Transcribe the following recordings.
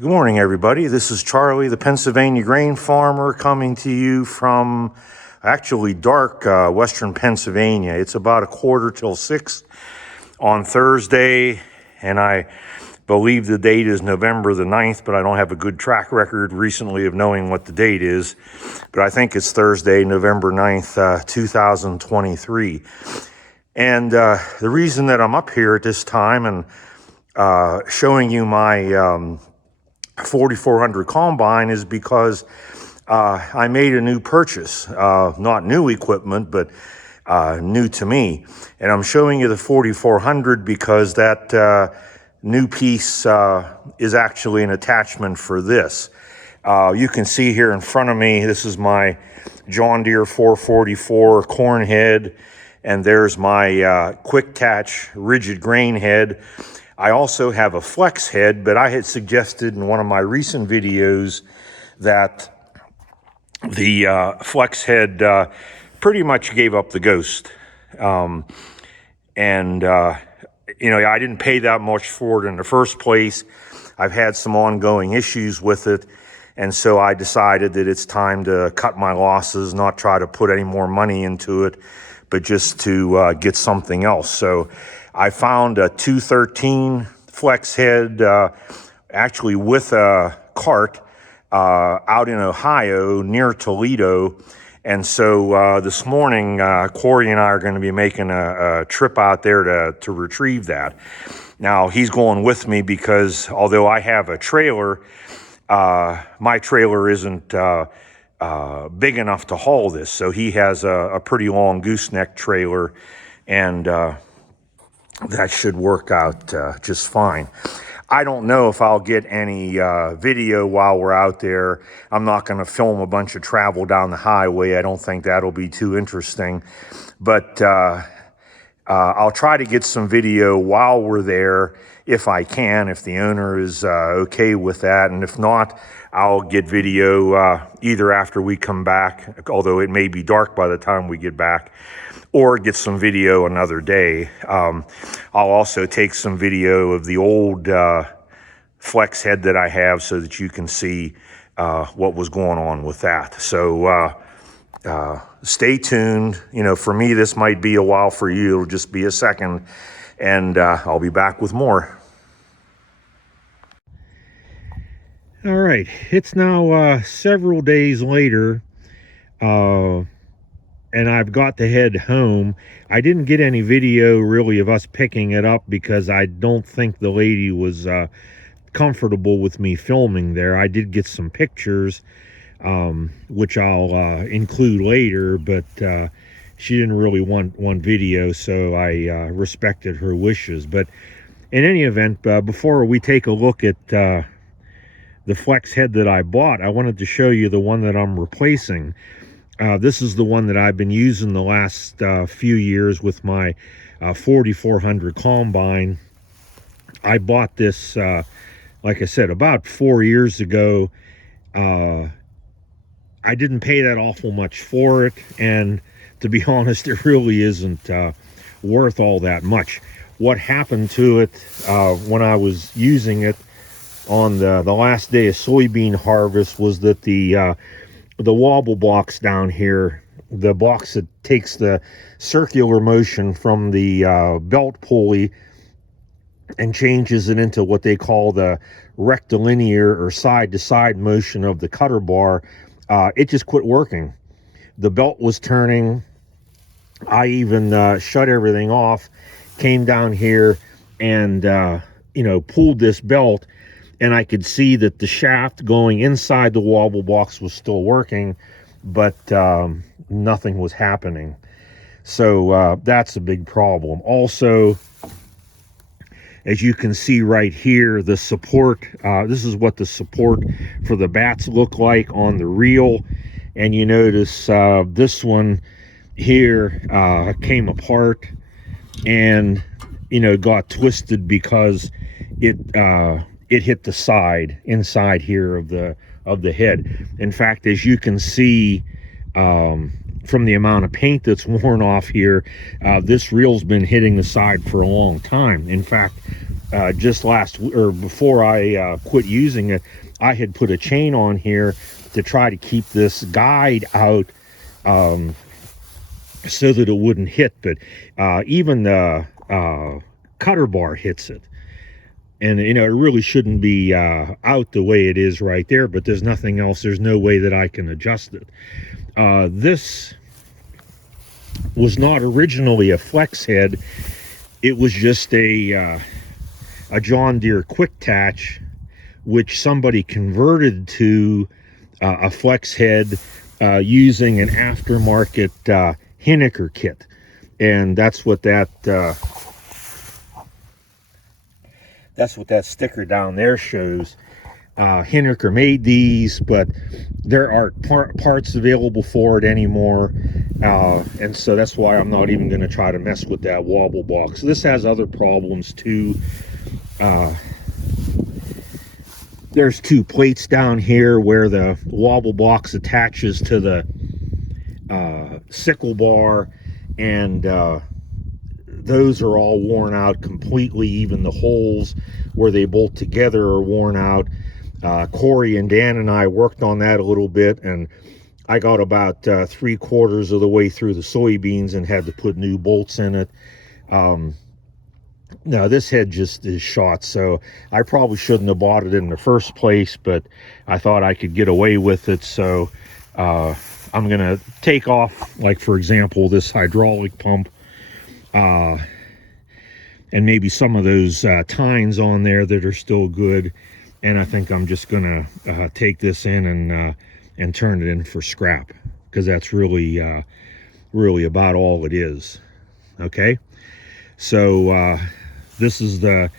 Good morning, everybody. This is Charlie, the Pennsylvania grain farmer, coming to you from actually dark western Pennsylvania. It's about 5:45 on Thursday, and I believe the date is November the 9th, but I don't have a good track record recently of knowing what the date is. But I think it's Thursday, November 9th, 2023. And the reason that I'm up here at this time and showing you my 4400 combine is because I made a new purchase, not new equipment, but new to me. And I'm showing you the 4400 because that new piece is actually an attachment for this. You can see here in front of me, this is my John Deere 444 corn head, and there's my quick catch rigid grain head. I also have a flex head, but I had suggested in one of my recent videos that the flex head pretty much gave up the ghost. I didn't pay that much for it in the first place. I've had some ongoing issues with it, and so I decided that it's time to cut my losses, not try to put any more money into it, but just to get something else. So I found a 213 flex head, actually with a cart out in Ohio near Toledo. And so this morning, Corey and I are going to be making a trip out there to retrieve that. Now, he's going with me because although I have a trailer, my trailer isn't big enough to haul this. So he has a pretty long gooseneck trailer, and that should work out just fine. I don't know if I'll get any video while we're out there. I'm not going to film a bunch of travel down the highway. I don't think that'll be too interesting. But I'll try to get some video while we're there if I can, if the owner is okay with that. And if not, I'll get video either after we come back, although it may be dark by the time we get back, or get some video another day. I'll also take some video of the old flex head that I have so that you can see what was going on with that. So stay tuned. You know, for me, this might be a while. For you, it'll just be a second, and I'll be back with more. All right, it's now several days later, and I've got to head home. I didn't get any video really of us picking it up because I don't think the lady was comfortable with me filming there. I did get some pictures, which I'll include later, but she didn't really want video, so I respected her wishes. But in any event, before we take a look at the flex head that I bought, I wanted to show you the one that I'm replacing. This is the one that I've been using the last few years with my 4400 combine. I bought this, like I said, about 4 years ago. I didn't pay that awful much for it, and to be honest, it really isn't worth all that much. What happened to it when I was using it on the last day of soybean harvest was that the wobble box down here, the box that takes the circular motion from the belt pulley and changes it into what they call the rectilinear or side-to-side motion of the cutter bar, it just quit working. The belt was turning. I even shut everything off, came down here and pulled this belt, and I could see that the shaft going inside the wobble box was still working, but nothing was happening. So that's a big problem. Also, as you can see right here, the support, this is what the support for the bats look like on the reel. And you notice this one here came apart and, got twisted because it hit the side, inside here of the head. In fact, as you can see from the amount of paint that's worn off here, this reel's been hitting the side for a long time. In fact, just before I quit using it, I had put a chain on here to try to keep this guide out, so that it wouldn't hit, but even the cutter bar hits it. And, you know, it really shouldn't be out the way it is right there, but there's nothing else. There's no way that I can adjust it. This was not originally a flex head. It was just a John Deere quick attach, which somebody converted to a flex head using an aftermarket Hinniker kit. And that's what that sticker down there shows. Hinniker made these, but there aren't parts available for it anymore, and so that's why I'm not even going to try to mess with that wobble box. This has other problems too. There's two plates down here where the wobble box attaches to the sickle bar, and those are all worn out completely. Even the holes where they bolt together are worn out. Corey and Dan and I worked on that a little bit, and I got about 3/4 of the way through the soybeans and had to put new bolts in it. Now this head just is shot, so I probably shouldn't have bought it in the first place, but I thought I could get away with it. So I'm gonna take off, like for example, this hydraulic pump, and maybe some of those tines on there that are still good. And I think I'm just gonna take this in and turn it in for scrap, because that's really about all it is. Okay, so this is the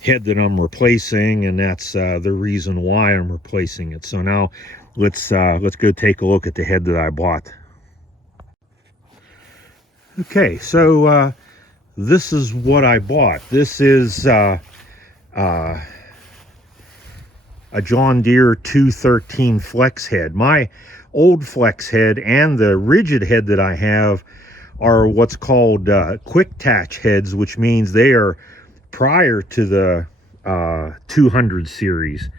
head that I'm replacing, and that's the reason why I'm replacing it. So now let's go take a look at the head that I bought. Okay, so this is what I bought. This is a John Deere 213 flex head. My old flex head and the rigid head that I have are what's called quick attach heads, which means they are prior to the 200 series.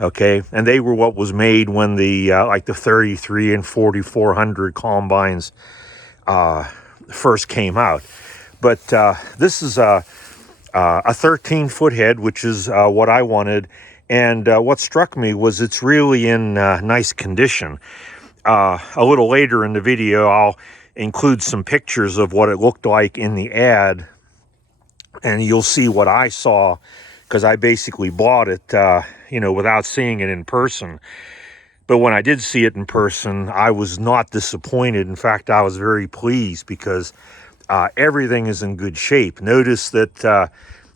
Okay, and they were what was made when the like the 33 and 4400 combines first came out. But this is a 13-foot head, which is what I wanted. And what struck me was it's really in nice condition. A little later in the video, I'll include some pictures of what it looked like in the ad, and you'll see what I saw, because I basically bought it, you know, without seeing it in person. But when I did see it in person, I was not disappointed. In fact, I was very pleased, because everything is in good shape. Notice that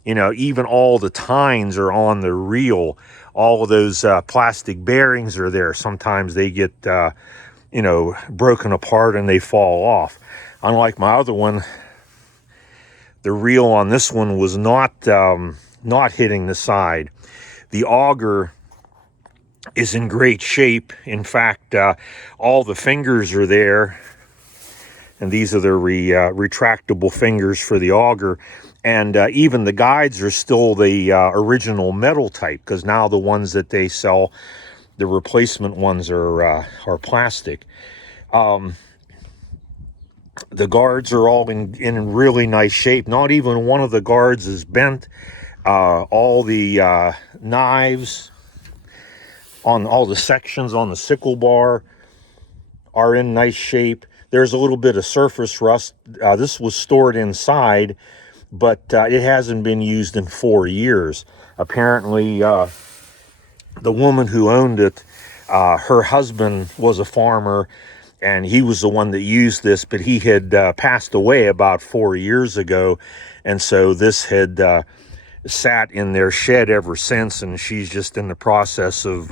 you know, even all the tines are on the reel. All of those plastic bearings are there. Sometimes they get, you know, broken apart and they fall off. Unlike my other one, the reel on this one was not hitting the side. The auger is in great shape. In fact, all the fingers are there, and these are the retractable fingers for the auger. And even the guides are still the original metal type, because now the ones that they sell, the replacement ones are plastic. The guards are all in really nice shape. Not even one of the guards is bent. All the knives on all the sections on the sickle bar are in nice shape. There's a little bit of surface rust. This was stored inside, but it hasn't been used in 4 years. Apparently, the woman who owned it, her husband was a farmer, and he was the one that used this, but he had passed away about 4 years ago, and so this had sat in their shed ever since, and she's just in the process of,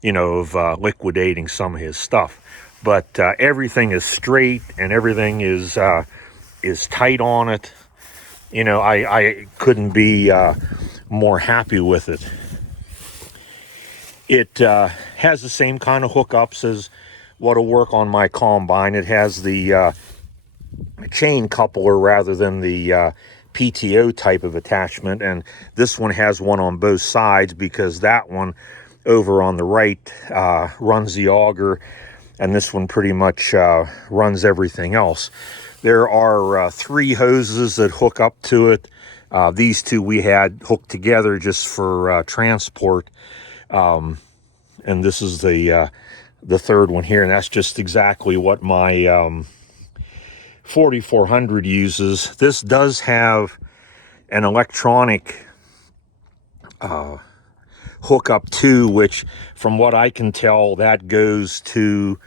you know, of liquidating some of his stuff. But everything is straight, and everything is tight on it. You know, I couldn't be more happy with it. It has the same kind of hookups as what'll work on my combine. It has the chain coupler rather than the PTO type of attachment, and this one has one on both sides because that one over on the right runs the auger, and this one pretty much runs everything else. There are 3 hoses that hook up to it. These 2 we had hooked together just for transport, and this is the 3rd one here, and that's just exactly what my 4400 uses. This does have an electronic hookup too, which from what I can tell, that goes to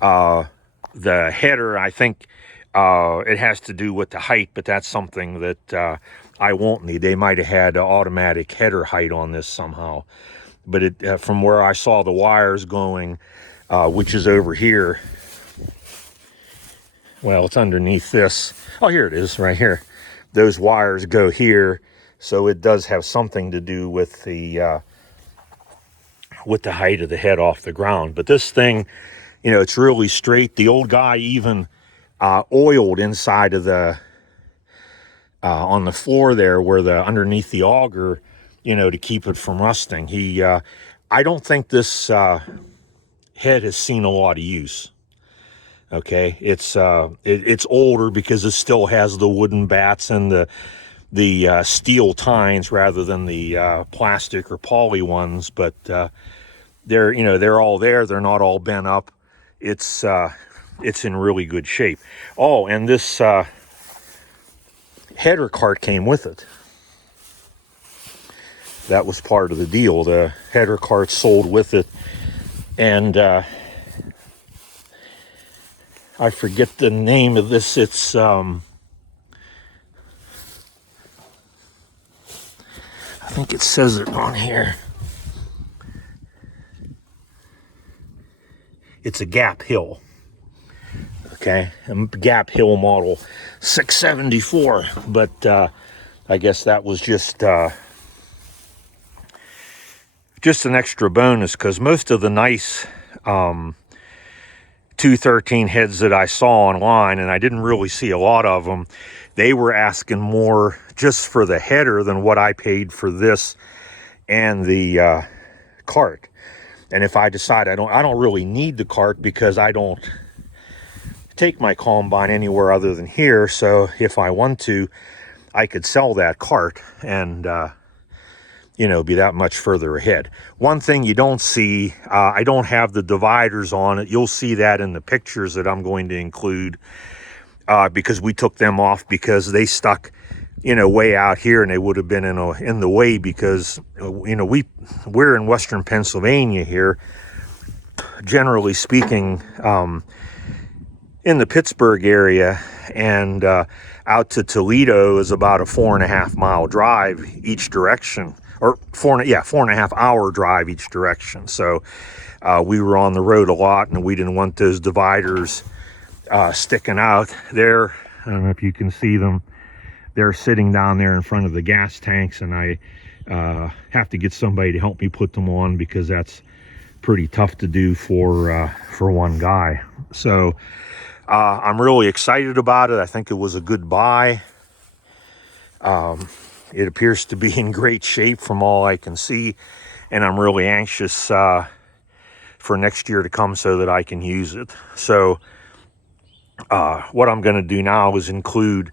the header. I think it has to do with the height, but that's something that I won't need. They might have had automatic header height on this somehow, but it from where I saw the wires going, which is over here. Well, it's underneath this. Oh, here it is, right here. Those wires go here, so it does have something to do with the height of the head off the ground. But this thing, you know, it's really straight. The old guy even oiled inside of the on the floor there, where the underneath the auger, you know, to keep it from rusting. I don't think this head has seen a lot of use. Okay, it's older because it still has the wooden bats and the steel tines rather than the plastic or poly ones, but they're all there. They're not all bent up. It's in really good shape. Oh, and this header cart came with it. That was part of the deal. The header cart sold with it, and I forget the name of this. It's I think it says it on here. It's a Gap Hill. Okay, a Gap Hill model 674, but I guess that was just an extra bonus, because most of the nice 213 heads that I saw online, and I didn't really see a lot of them, they were asking more just for the header than what I paid for this and the cart. And if I decide I don't really need the cart, because I don't take my combine anywhere other than here, so if I want to, I could sell that cart and be that much further ahead. One thing you don't see, I don't have the dividers on it. You'll see that in the pictures that I'm going to include, because we took them off because they stuck way out here, and they would have been in the way, because we're in western Pennsylvania here, generally speaking, in the Pittsburgh area, and out to Toledo is about a 4.5 mile drive each direction, or 4.5 hour drive each direction. So we were on the road a lot, and we didn't want those dividers sticking out there. I don't know if you can see them. They're sitting down there in front of the gas tanks, and I have to get somebody to help me put them on, because that's pretty tough to do for one guy. So I'm really excited about it. I think it was a good buy. It appears to be in great shape from all I can see, and I'm really anxious for next year to come so that I can use it. So what I'm going to do now is include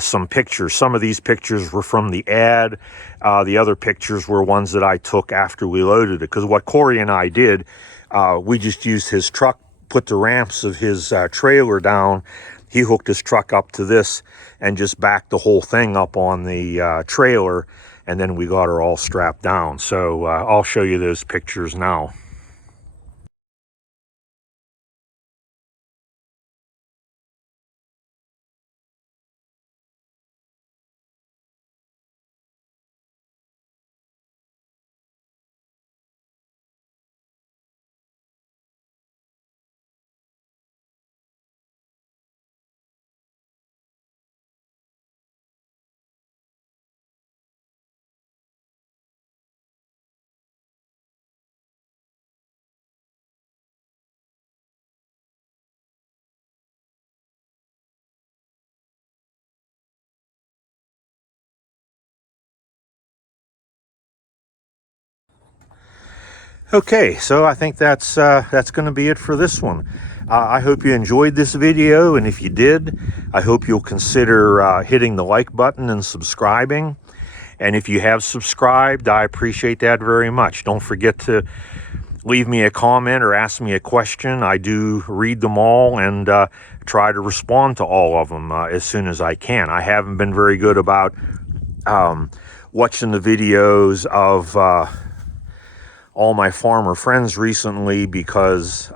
some pictures. Some of these pictures were from the ad. The other pictures were ones that I took after we loaded it, because what Corey and I did, we just used his truck, put the ramps of his trailer down. He hooked his truck up to this and just backed the whole thing up on the trailer, and then we got her all strapped down. So I'll show you those pictures now. Okay, so I think that's going to be it for this one. I hope you enjoyed this video, and if you did, I hope you'll consider hitting the like button and subscribing. And if you have subscribed, I appreciate that very much. Don't forget to leave me a comment or ask me a question. I do read them all and try to respond to all of them as soon as I can. I haven't been very good about watching the videos of all my farmer friends recently because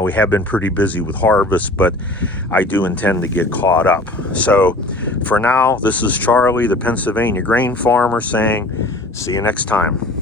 we have been pretty busy with harvest, but I do intend to get caught up. So for now, this is Charlie, the Pennsylvania grain farmer, saying see you next time.